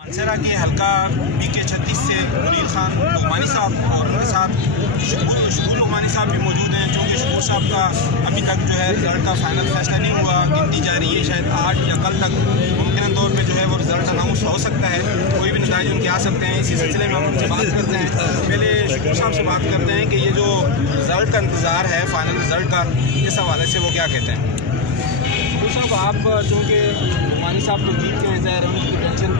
मानसरा के हल्का PK36 से मुनीर खान लुकमानी साहब और उनके साथ शकूर लुकमानी साहब भी मौजूद हैं। चूँकि शकूर साहब का अभी तक जो है रिज़ल्ट का फाइनल फैसला नहीं हुआ, गिनती जारी है, शायद 8 या कल तक मुमकिन तौर पे जो है वो रिज़ल्ट अनाउंस हो सकता है, कोई भी नतीजे उनके आ सकते हैं। इसी सिलसिले में हम उनसे बात करते हैं। पहले शकूर साहब से बात करते हैं कि ये जो रिज़ल्ट का इंतज़ार है फाइनल रिज़ल्ट का, इस हवाले से वो क्या कहते हैं। शकूर साहब, आप चूँकि लुकमानी साहब तो जीत गए, ज़ाहिर है उनकी टेंशन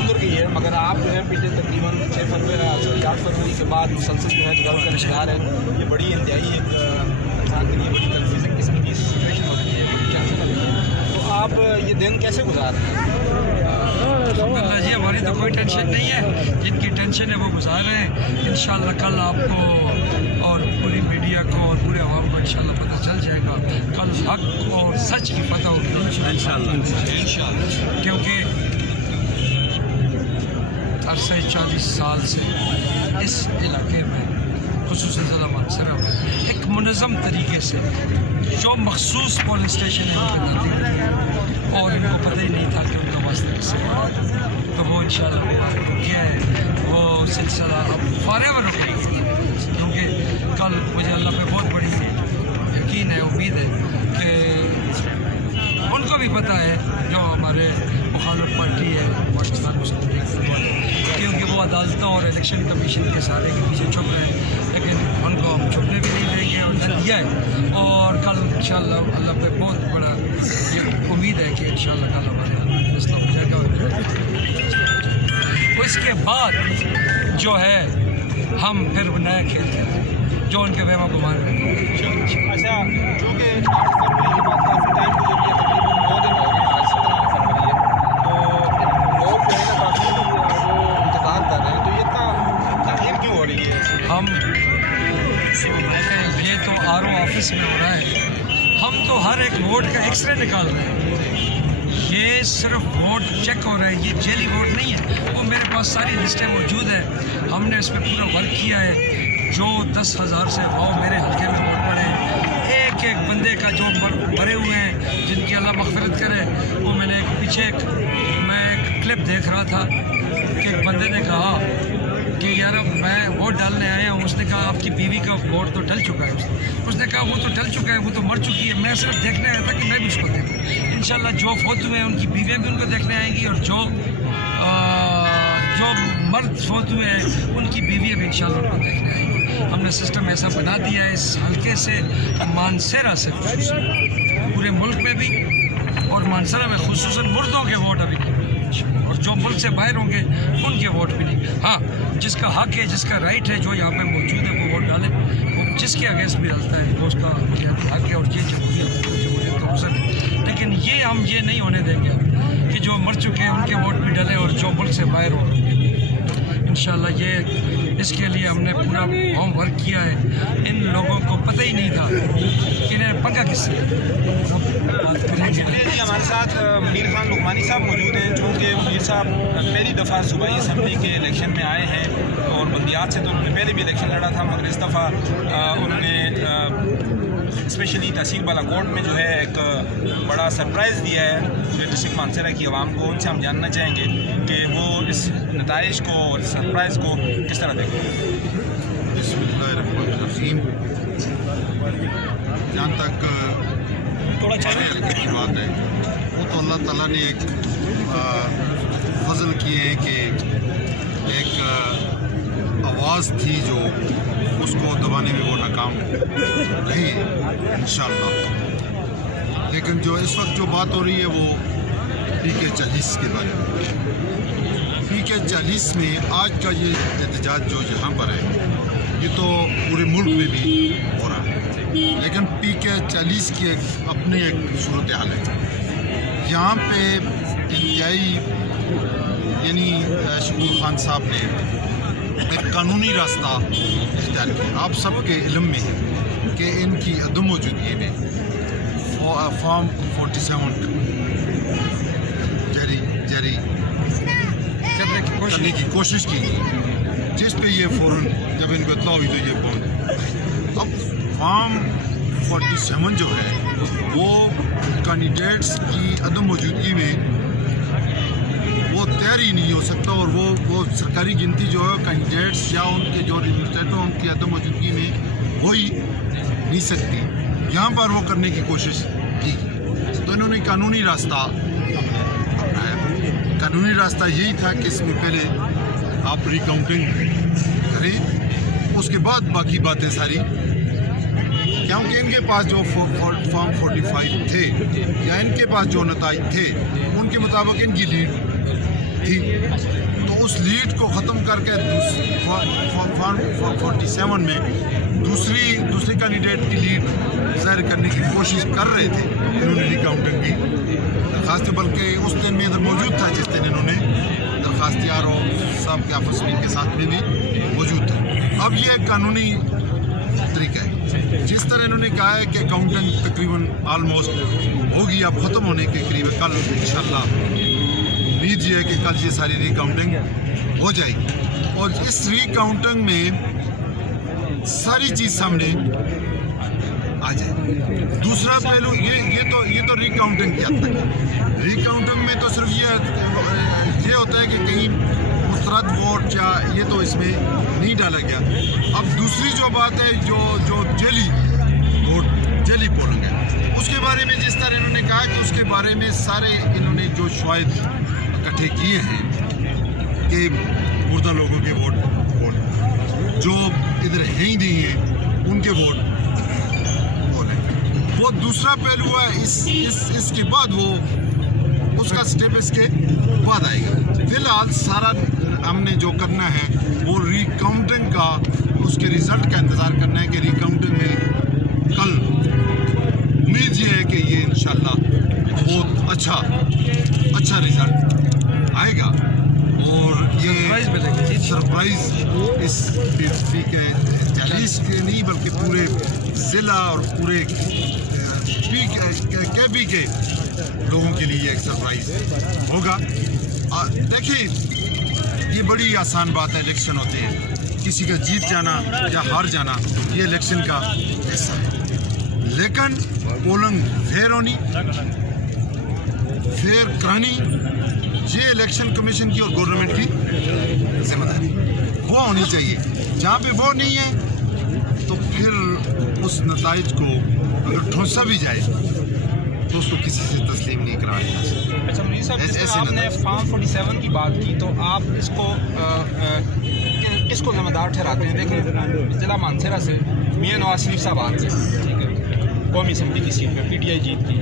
उतर गई है, मगर आप जो है पिछले तकरीबन 6 फरवरी के बाद मुसलसल जो है रिज़ल्ट का शिकार है। ये बड़ी इंतहाई एक इंसान के लिए बड़ी कन्फ्यूजिंग किस्म की सिचुएशन हो रही है, क्या तो आप ये दिन कैसे गुजार रहे हैं? जी हमारी तो कोई टेंशन नहीं है, जिनकी टेंशन है वो गुजार रहे हैं। इंशाल्लाह कल आपको और पूरी मीडिया को और पूरे आवाम को इंशाल्लाह पता चल जाएगा, कल हक और सच की पता होगी इंशाल्लाह, क्योंकि अरसे 40 साल से इस इलाके में खुसूसन ज़िला मानसरा में एक मुनज़्ज़म तरीके से जो मखसूस पोलिंग स्टेशन है और इनको पता ही नहीं था कि उनका वास्ता किससे, तो वो इंशाल्लाह क्या है वो सिलसिला अब फॉरएवर रुकेगा, क्योंकि कल मुझे अल्लाह पे बहुत बड़ी यकीन है, उम्मीद है कि उनको भी पता है जो हमारे मुखालिफ पार्टी है पाकिस्तान मुस्लिम लीग, क्योंकि वो अदालतों और इलेक्शन कमीशन के सारे के पीछे छुप रहे हैं, लेकिन उनको हम छुपने भी नहीं देंगे और दिया है। और कल इंशाल्लाह अल्लाह पे बहुत बड़ा ये उम्मीद है कि इंशाल्लाह कल हमारे फैसला हो जाएगा। उसके बाद जो है हम फिर नया खेलते हैं जो उनके वहम गुमान में। अच्छा, जो कि 8 फरवरी की बात काफ़ी टाइम गुजर गया, तकरीबन 9 दिन हो गए, आज 17 फरवरी है, तो लोग जो है ना काफ़ी वो इंतज़ार कर रहे हैं, तो ये इतना तखीर क्यों हो रही है? हम ये तो RO ऑफिस में हो रहा है, हम तो हर एक वोट का एक्सरे निकाल रहे हैं, ये सिर्फ वोट चेक हो रहा है, ये जेली वोट नहीं है। वो मेरे पास सारी लिस्टें मौजूद है, हमने इस पर पूरा वर्क किया है। जो 10,000 से भाव मेरे हल्के में वोट पड़े, एक एक बंदे का जो मरे हुए हैं जिनकी अल्लाह मग़फ़िरत करे, वो मैंने पीछे मैं एक क्लिप देख रहा था कि एक बंदे ने कहा कि यार अब मैं वोट डालने आया हूँ, उसने कहा आपकी बीवी का वोट तो टल चुका है, उसने कहा वो तो टल चुका है, वो तो मर चुकी है, मैं सिर्फ देखने आया था कि मैं भी उसको देखूँ। इंशाल्लाह जो फौत हुए हैं उनकी बीवियाँ भी उनको देखने आएंगी, और जो मर्द फौत हुए हैं उनकी बीवियाँ भी इंशाल्लाह उनको देखने आएंगी। हमने सिस्टम ऐसा बना दिया है इस हल्के से, मानसरा से पूरे मुल्क में भी, और मानसरा में खुसूसन मुर्दों के वोट अभी नहीं, और जो मुल्क से बाहर होंगे उनके वोट भी नहीं। हाँ, जिसका हक है, जिसका राइट है, जो यहाँ पे मौजूद है वो वोट डाले, वो जिसके अगेंस्ट भी डालता है वो उसका हक है, और ये जमहूरियत का अवसर है। लेकिन ये हम ये नहीं होने देंगे कि जो मर चुके हैं उनके वोट भी डालें और जो मुल्क से बाहर हो इंशाल्लाह। ये इसके लिए हमने पूरा होम वर्क किया है। इन लोगों को पता ही नहीं था कि इन्हें पंगा किससे। हमारे साथ मुनीर खान लुकमानी साहब मौजूद हैं, चूँकि मुनीर साहब पहली दफ़ा सूबाई असम्बली के इलेक्शन में आए हैं, और बंदियात से तो उन्होंने पहले भी इलेक्शन लड़ा था, मगर इस दफ़ा उन्होंने स्पेशली तहसील बालाकोट में जो है एक बड़ा सरप्राइज़ दिया है पूरे डिस्ट्रिक्ट मानसरा की आवाम को। उनसे हम जानना चाहेंगे कि वो इस नताइज को और सरप्राइज़ को किस तरह देखें। बिस्मिल्लाहिर्रहमानिर्रहीम। जहाँ तक थोड़ा की बात है, वो तो अल्लाह ताला ने एक फजल किए है कि एक आवाज़ थी जो उसको दबाने में वो नाकाम रही है इंशाअल्लाह। लेकिन जो इस वक्त जो बात हो रही है वो PK40 के बारे में। PK40 में आज का ये एहतजाज जो यहाँ पर है, ये तो पूरे मुल्क में भी हो रहा है, लेकिन PK40 की अपनी एक सूरत हाल है। यहाँ पे इंतहाई यानी शकूर खान साहब ने एक कानूनी रास्ता इख्तियार किया। आप सबके इल्म में है कि इनकी अदम मौजूदगी में फॉर्म 47 जारी करने की कोशिश की, जिस पे ये फ़ौरन जब इनको इत्तला हुई तो ये पहुँच। अब फॉर्म 47 जो है वो कैंडिडेट्स की अदम मौजूदगी में वो इख्तियार ही नहीं हो सकता, और वो सरकारी गिनती जो है कैंडिडेट्स या उनके जो रिजल्ट हो उनकी अदम मौजूदगी में हो ही नहीं सकती। यहाँ पर वो करने की कोशिश की, तो इन्होंने कानूनी रास्ता अपनाया। कानूनी रास्ता यही था कि इसमें पहले आप रिकाउंटिंग करें, उसके बाद बाकी बातें सारी, क्योंकि इनके पास जो फॉर्म 45 थे या इनके पास जो नताइज थे उनके मुताबिक इनकी लीड थी, तो उस लीड को ख़त्म करके फॉर्म 47 में दूसरी कैंडिडेट की लीड ज़ाहिर करने की कोशिश कर रहे थे। इन्होंने रिकाउंटिंग की दरख्वास्त, बल्कि उस दिन में इधर मौजूद था जिस दिन इन्होंने दरख्वास्त यार और साहब के आपस में के साथ में भी मौजूद था। अब ये कानूनी तरीका है, जिस तरह इन्होंने कहा है कि काउंटिंग तकरीबन आलमोस्ट होगी, अब ख़त्म होने के करीब है, कल इंशाल्लाह उम्मीद ये है कि कल ये सारी रिकाउंटिंग हो जाएगी, और इस रिकाउंटिंग में सारी चीज़ सामने आ जाए। दूसरा पहलू ये तो रिकाउंटिंग की हद तक है। रिकाउंटिंग में तो सिर्फ ये होता है कि कहीं मुस्तरद वोट या ये तो इसमें नहीं डाला गया। अब दूसरी जो बात है जो जेली वोट, जेली पोलिंग है, उसके बारे में जिस तरह इन्होंने कहा कि उसके बारे में सारे इन्होंने जो शवाहिद इकट्ठे किए हैं कि मुर्दा लोगों के वोट जो इधर हैं ही नहीं हैं उनके वोट बोले, वो दूसरा पहलू है। इसके बाद वो उसका स्टेप इसके बाद आएगा। फिलहाल सारा हमने जो करना है वो रिकाउंटिंग का, उसके रिज़ल्ट का इंतज़ार करना है कि रिकाउंटिंग में कल उम्मीद ये है कि ये इंशाल्लाह बहुत अच्छा रिज़ल्ट आएगा, और ये सरप्राइज़ इस के 40 के नहीं बल्कि पूरे ज़िला और पूरे KB के लोगों के लिए एक सरप्राइज़ होगा। देखिए ये बड़ी आसान बात है, इलेक्शन होते हैं, किसी का जीत जाना या हार जाना ये इलेक्शन का हिस्सा है, लेकिन पोलिंग फेयर होनी, फेयर करानी, ये इलेक्शन कमीशन की और गवर्नमेंट की जिम्मेदारी वो होनी चाहिए। जहाँ पे वो नहीं है तो फिर उस नताइज को अगर ठोंसा भी जाए तो उसको किसी से तस्लीम नहीं करवाया जा सकता। अच्छा मुनीर साहब, जैसे आपने फॉर्म 47 की बात की, तो आप इसको जिम्मेदार ठहराते हैं? देखिए ज़िला मानसरा से मियां नवाज शरीफ साहब आते हैं, ठीक है, कौमी असम्बली की सीट पर PTI जीत की,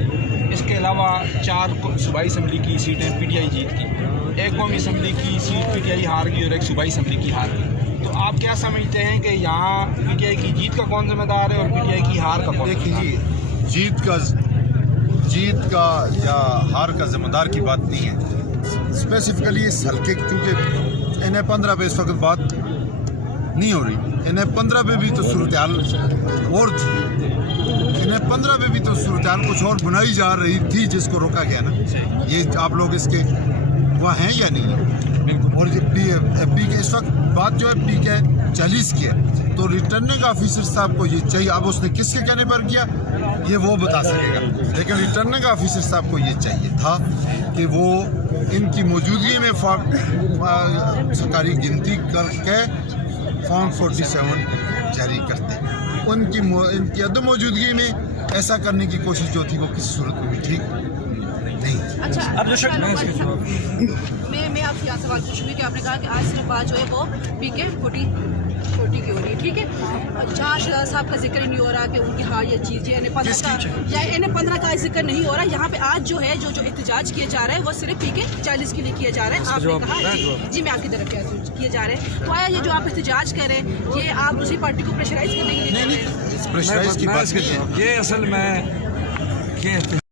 इसके अलावा 4 सूबाई असम्बली की सीटें PTI जीत की, एक कौमी असम्बली की सीट PTI हार गई और एक सूबाई असम्बली की हार गई। तो आप क्या समझते हैं कि यहाँ PTI की जीत का कौन जिम्मेदार है और PTI की हार का कौन? देखिए जीत का या हार का जिम्मेदार की बात नहीं है। स्पेसिफिकली इस हल्के, क्योंकि NA-15 पे इस वक्त बात नहीं हो रही, NA-15 पे भी तो सूरत हाल और थी, NA-15 पे भी तो सूरत हाल कुछ और बनाई जा रही थी जिसको रोका गया ना। ये आप लोग इसके वहाँ हैं या नहीं है? बिल्कुल। और पी के इस वक्त बात जो है PK 40 की है, तो रिटर्निंग ऑफिसर साहब को ये चाहिए। अब उसने किसके कहने पर किया ये वो बता सकेगा, लेकिन रिटर्निंग ऑफिसर साहब को ये चाहिए था कि वो इनकी मौजूदगी में सरकारी गिनती करके फॉर्म 47 जारी करते। इनकी अदम मौजूदगी में ऐसा करने की कोशिश जो थी वो किसी सूरत में भी ठीक नहीं। अच्छा, मैं आपसे यहाँ सवाल पूछूंगी कि आपने कहा कि आज सिर्फ बात जो है वो PK 40 की हो रही है, ठीक है, जहाँ शहजाद साहब का जिक्र नहीं हो रहा कि उनकी हार या चीज़ NA-15 का या NA-15 का जिक्र नहीं हो रहा। यहाँ पे आज जो है जो एहतजाज किया जा रहा है वो सिर्फ PK 40 के लिए किया जा रहा है। आपने कहा जी मैं आपकी तरफ किया जा रहा है, तो आया ये जो आप एहतजाज कर रहे हैं ये आप दूसरी पार्टी को प्रेशराइज करने के लिए? प्रेशराइज की बात, ये असल में